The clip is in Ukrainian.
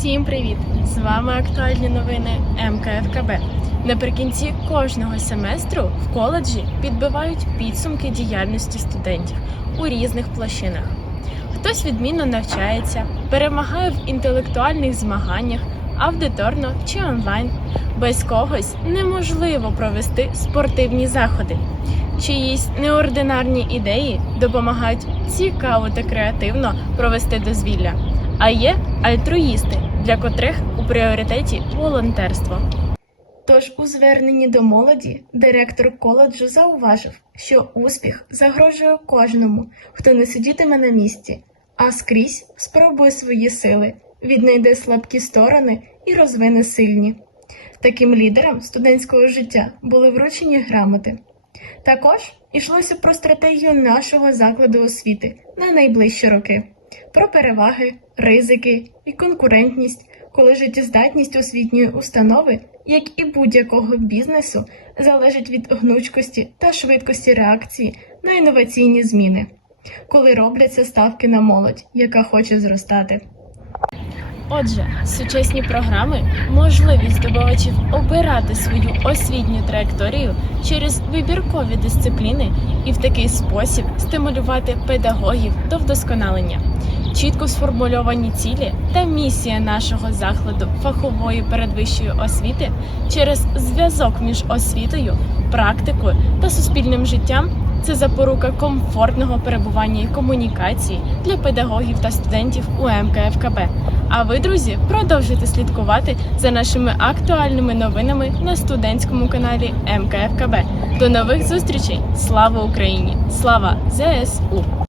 Всім привіт! З вами актуальні новини МКФКБ. Наприкінці кожного семестру в коледжі підбивають підсумки діяльності студентів у різних площинах. Хтось відмінно навчається, перемагає в інтелектуальних змаганнях, аудиторно чи онлайн. Без когось неможливо провести спортивні заходи. Чиїсь неординарні ідеї допомагають цікаво та креативно провести дозвілля. А є альтруїсти, для котрих у пріоритеті волонтерство. Тож у зверненні до молоді директор коледжу зауважив, що успіх загрожує кожному, хто не сидітиме на місці, а скрізь спробує свої сили, віднайде слабкі сторони і розвине сильні. Таким лідерам студентського життя були вручені грамоти. Також йшлося про стратегію нашого закладу освіти на найближчі роки, про переваги, ризики і конкурентність, коли життєздатність освітньої установи, як і будь-якого бізнесу, залежить від гнучкості та швидкості реакції на інноваційні зміни, коли робляться ставки на молодь, яка хоче зростати. Отже, сучасні програми можливість здобувачів обирати свою освітню траєкторію через вибіркові дисципліни і в такий спосіб стимулювати педагогів до вдосконалення. Чітко сформульовані цілі та місія нашого закладу фахової передвищої освіти через зв'язок між освітою, практикою та суспільним життям це запорука комфортного перебування і комунікації для педагогів та студентів у МКФКБ. А ви, друзі, продовжуйте слідкувати за нашими актуальними новинами на студентському каналі МКФКБ. До нових зустрічей! Слава Україні! Слава ЗСУ!